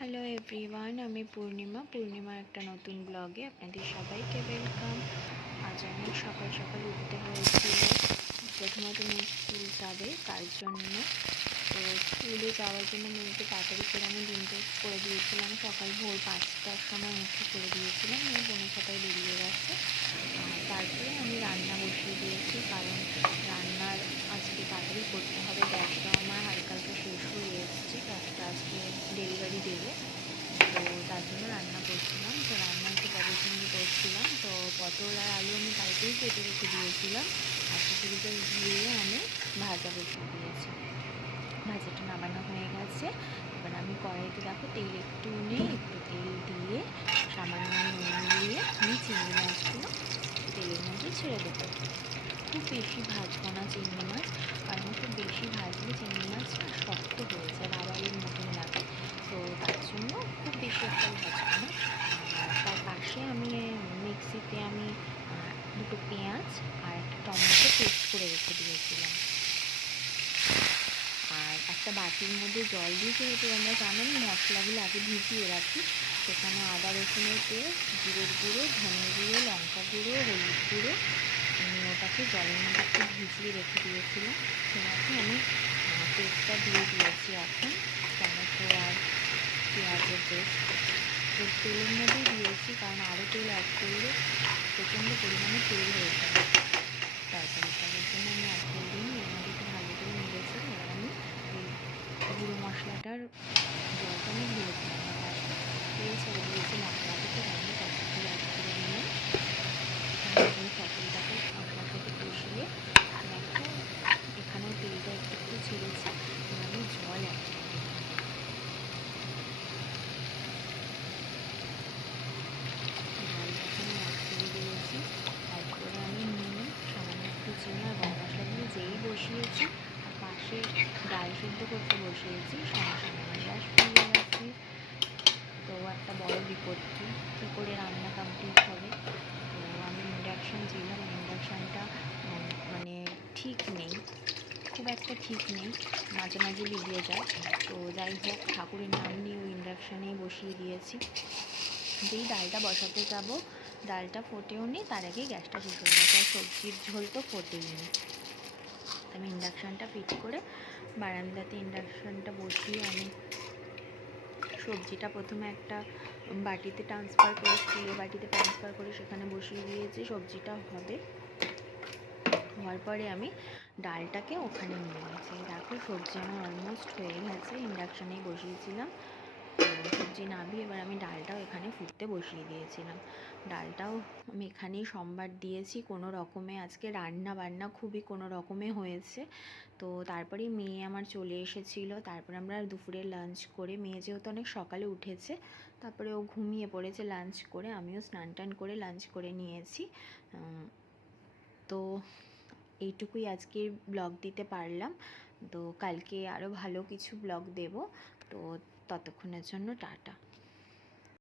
Hello everyone, আমি পূর্ণিমার একটা নতুন ব্লগে আপনাদের সবাইকে ওয়েলকাম। আজ অনেক সকাল সকাল উঠতে হয়েছিল। প্রথমত মেয়ে স্কুল যাবে তার জন্য, তো স্কুলে যাওয়ার জন্য মেয়েকে তাড়াতাড়ি করে আমি ডিম টোস্ট করে দিয়েছিলাম। সকাল ভোর 5টার সময় উঠে করে দিয়েছিলাম, মেয়ে 5:45 বেরিয়ে গেছে। তারপরে আমি রান্না বসিয়ে দিয়েছি, কারণ রান্নার আজকে তাড়াতাড়ি করতে হবে। গ্যাসটা আমার হালকা হালকা শেষ হয়ে এসেছে, গ্যাসটা আজকে ডেলিভারি দেবে, তো তার জন্য রান্না করছিলাম। তো রান্না একটু পটল করছিলাম, তো পটল আর আলু আমি কালকেই কেটে রেখে দিয়েছিলাম, আর সেগুলোকে ধুয়ে আমি ভাজা বসিয়ে দিয়েছি। ভাজাটা নামানো হয়ে গেছে। এবার আমি কড়াইতে দেখো তেল একটু নিয়ে একটু তেল দিয়ে সামান্য নুন দিয়ে আমি চিংড়ি মাছগুলো তেলের মধ্যে ছেড়ে দেবো। খুব বেশি ভাজবো না চিংড়ি মাছ, কারণ খুব বেশি ভাজলে চিংড়ি মাছটা শক্ত হয়ে যায়, রাবারের মতন লাগে। তো তার জন্য খুব বেশি একটা ভাজবো না। আর তার পাশে আমি মিক্সিতে দুটো পেঁয়াজ আর একটা টমেটো পেস্ট করে রেখে দিয়েছিলাম। আর একটা বাটির মধ্যে জল দিয়ে, যেহেতু আমরা জানেন মশলাগুলো আগে ভিজিয়ে রাখি, সেখানে আদা রসুনের পেস্ট, জিরের গুঁড়ো, ধনের গুঁড়ো, লঙ্কা গুঁড়ো, হলুদ গুঁড়ো, আমি ওটাকে জলের মধ্যে একটু ভিজিয়ে রেখে দিয়েছিলাম। সেটাকে আমি পেস্টটা দিয়ে দিয়েছি এখন, টমেটো আর পেঁয়াজের পেস্ট। তো তেলের মধ্যেই দিয়েছি, কারণ আরও তেল অ্যাড করলে প্রচণ্ড পরিমাণে তেল হয়ে যায় তরকারিটার জন্য আমি অ্যাড করে দিই। এর মধ্যে একটু ভালো করে মিলেছে। এবার আমি এই গুঁড়ো মশলাটার জলটা আমি ঢেলেছিলাম, তেল ছেড়ে দিয়েছি মশলা থেকে, আমি পটলগুলো অ্যাড করে দিলাম। এই পটলটাকে মশলার সাথে কষিয়ে দেখো এখানেও তেলটা একটু একটু ছেড়েছে। এবার আমি জল অ্যাড করে দিলাম। জলটাকে আমি অ্যাড করে দিয়েছি। অ্যাড করে আমি নুন, সামান্য একটু চিনি আর গরম মশলা দিয়ে যেই বসিয়েছি, আর পাশে ডাল সিদ্ধ করতে বসিয়েছি, সঙ্গে সঙ্গে আমার গ্যাস ফুরিয়ে গেছে। তো একটা বড় বিপত্তি, কী করে রান্না কমপ্লিট হবে। তো আমি ইন্ডাকশান ছিলাম, ইন্ডাকশানটা মানে ঠিক নেই, খুব একটা ঠিক নেই, মাঝে মাঝে লিভিয়ে যায়। তো যাই হোক, ঠাকুরের নাম নিয়ে ওই ইন্ডাকশানেই বসিয়ে দিয়েছি। যেই ডালটা বসাতে যাব, ডালটা ফোটেও নি, তার আগেই গ্যাসটা শেষ হয়ে গেছে। আর সবজির ঝোল তো ফোটেই নি। আমি ইন্ডাকশানটা ফিট করে বারান্দাতে ইন্ডাকশানটা বসিয়ে আমি সবজিটা প্রথমে একটা বাটিতে ট্রান্সফার করে, স্টিলের বাটিতে ট্রান্সফার করে সেখানে বসিয়ে দিয়েছি। সবজিটা হওয়ার পরে আমি ডালটাকে ওখানে নিয়ে গেছি। দেখো সবজি আমার অলমোস্ট হয়ে গেছে, ইন্ডাকশানেই বসিয়েছিলাম। সবজি নামিয়ে এবার আমি ডালটাও এখানে ফুটতে বসিয়ে দিয়েছিলাম। ডালটাও আমি এখানেই সম্বার দিয়েছি, কোনো রকমে আজকে রান্না বান্না খুবই কোনো রকমে হয়েছে। তো তারপরে মেয়ে আমার চলে এসেছিলো, তারপরে আমরা দুপুরে লাঞ্চ করে, মেয়ে যেহেতু অনেক সকালে উঠেছে, তারপরে ও ঘুমিয়ে পড়েছে লাঞ্চ করে, আমিও স্নান টান করে লাঞ্চ করে নিয়েছি। তো এইটুকুই আজকের ব্লগ দিতে পারলাম। তো কালকে আরও ভালো কিছু ব্লগ দেব। তো ততক্ষণের জন্য টাটা।